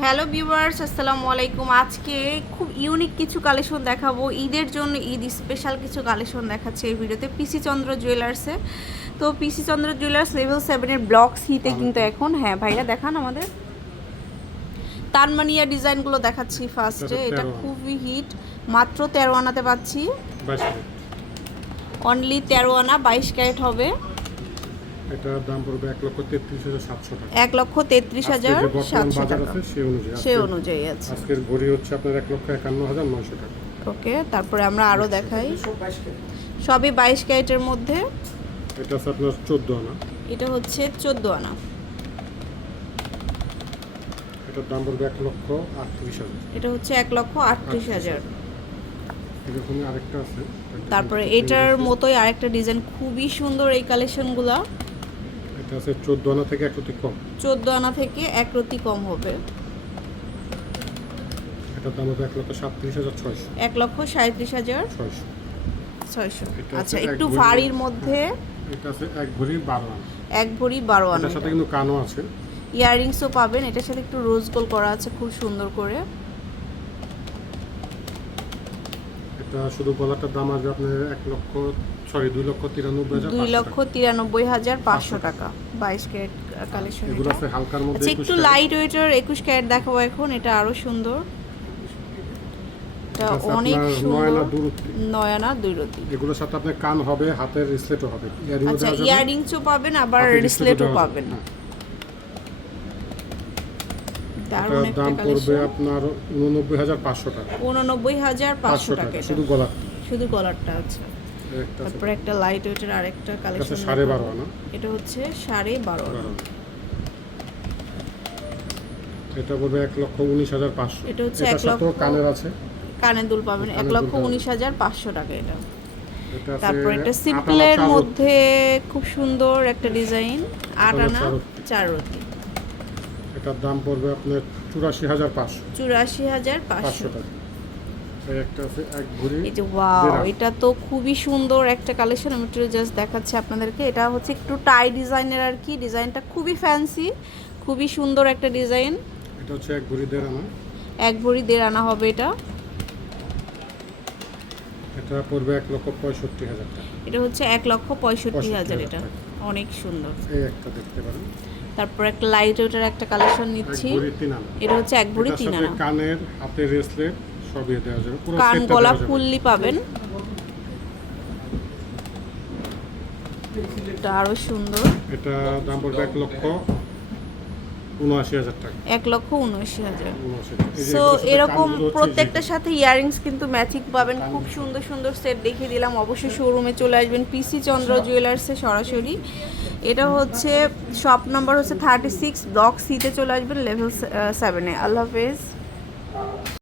Hello viewers আসসালামু আলাইকুম। আজকে খুব ইউনিক কিছু কালেকশন দেখাবো। ঈদের জন্য ঈদ স্পেশাল কিছু কালেকশন দেখাচ্ছে এই ভিডিওতে পিসি চন্দ্র জুয়েলার্সে তো পিসি চন্দ্র জুয়েলার্স লেভেল সেভেনের ব্লক সিতে কিন্তু এখন। হ্যাঁ ভাইয়া দেখান আমাদের। তানমানিয়া ডিজাইনগুলো দেখাচ্ছি ফার্স্টে এটা এটা 13 খুবই হিট মাত্র তেরো আনাতে পাচ্ছি। অনলি তেরো আনা বাইশ ক্যারেট হবে। এটার দাম পড়বে এক লক্ষ তেত্রিশ হাজার সাতশো টাকা। এক লক্ষ তেত্রিশ হাজার সাতশো টাকা। আছে সেই অনুযায়ী সে অনুযায়ী আছে। আজকের ঘড়ি হচ্ছে আপনার এক লক্ষ একান্ন হাজার নয়শো টাকা। ওকে তারপরে আমরা আরও দেখাই। সবই বাইশ ক্যারেটের মধ্যে। এটা আছে আপনার চোদ্দ আনা। এটা হচ্ছে চোদ্দ আনা। এটার দাম পড়বে এক লক্ষ আটত্রিশ হাজার। এটা হচ্ছে এক লক্ষ আটত্রিশ হাজার। এরকমই আরেকটা আছে। তারপরে এটার মতোই আরেকটা ডিজাইন খুবই সুন্দর এই কালেকশনগুলো। এটা আছে চোদ্দ আনা থেকে একটু কম। চোদ্দ আনা থেকে এক রতি কম হবে। এটার দাম হবে এক লক্ষ সাতত্রিশ হাজার ছয়শো। এক লক্ষ সাঁত্রিশ হাজার ছয়শো। ছয়শো। এটা আচ্ছা একটু ভরি- ভারীর মধ্যে এটা আছে এক ভরি বারো আনা। এক ভরি বারো আনা। এটার সাথে কিন্তু কানও আছে। ইয়াররিংসও পাবেন। এটার সাথে একটু রোজ গোল করা আছে খুব সুন্দর করে। এটা শুধু গলাটার দাম আসবে আপনার এক লক্ষ সরি দুই লক্ষ তিরানব্বই হাজার দুই লক্ষ তিরানব্বই হাজার পাঁচশো টাকা। বাইশ ক্যারেট কালেকশন এগুলো আছে হালকার মধ্যে আচ্ছা 21 একটু লাইট ওয়েটার একুশ ক্যারেট দেখাবো এখন এটা আরও সুন্দর। এটা অনেক আপনার নয়না দুরত্তি। নয়না দুই রতি এগুলোর সাথে আপনার কান হবে হাতের রিসলেটও হবে। আচ্ছা ইয়াররিংসও পাবেন আবার রিসলেটও পাবেন। হ্যাঁ। এটার দাম পড়বে কালেকশন আপনার উননব্বই হাজার পাঁচশো টাকা। উননব্বই হাজার পাঁচশো পাঁচশো টাকা টাকা শুধু তারপরে একটা লাইট ওয়েটের আরেকটা কালেকশন সাড়ে বারো আনা এটা হচ্ছে সাড়ে বারো। আনা। এটা পড়বে এক লক্ষ উনিশ হাজার পাঁচশো। এটা হচ্ছে এক লক্ষ- কানের আছে। কানের দুল পাবেন। এক লক্ষ উনিশ হাজার পাঁচশো টাকা এটা। তারপর একটা সিম্পলের মধ্যে খুব সুন্দর একটা ডিজাইন আট আনা চার রতি। এটার দাম পড়বে আপনার চুরাশি হাজার পাঁচশো। চুরাশি হাজার পাঁচশো। টাকা। এই একটা আছে এক ভরি এই যে ওয়াও এটা তো খুবই সুন্দর একটা কালেকশন আমি একটু জাস্ট দেখাচ্ছি আপনাদেরকে। এটা হচ্ছে একটু টাই ডিজাইনের আর কি ডিজাইনটা খুবই ফ্যান্সি খুবই সুন্দর একটা ডিজাইন এটা হচ্ছে এক ভরি দেড় আনা। এক ভরি দেড় আনা হবে এটা। এটা পড়বে এক লক্ষ পঁয়ষট্টি হাজার টাকা। এটা হচ্ছে এক লক্ষ পঁয়ষট্টি হাজার এটা। অনেক সুন্দর। এই একটা দেখতে পারেন। তারপর একটা লাইট ওটার একটা কালেকশন নিচ্ছি। এটা হচ্ছে এক ভরি তিন আনা। কানের হাতের রেসলেট সবই দেওয়া যাবে। পুরো কান সেটটা গলা ফুললি পাবেন। এটা আরও সুন্দর। এটা দাম পড়বে এক লক্ষ এক লক্ষ উনআশি হাজার। সো এরকম প্রত্যেকটার সাথে ইয়াররিংস কিন্তু ম্যাচিং পাবেন। খুব সুন্দর সুন্দর সেট দেখিয়ে দিলাম। অবশ্যই শোরুমে চলে আসবেন। পিসি চন্দ্র জুয়েলার্সে সরাসরি। এটা হচ্ছে শপ নাম্বার হচ্ছে থার্টি সিক্স ব্লক সিতে চলে আসবেন লেভেল সেভেনে আল্লাহ হাফেজ।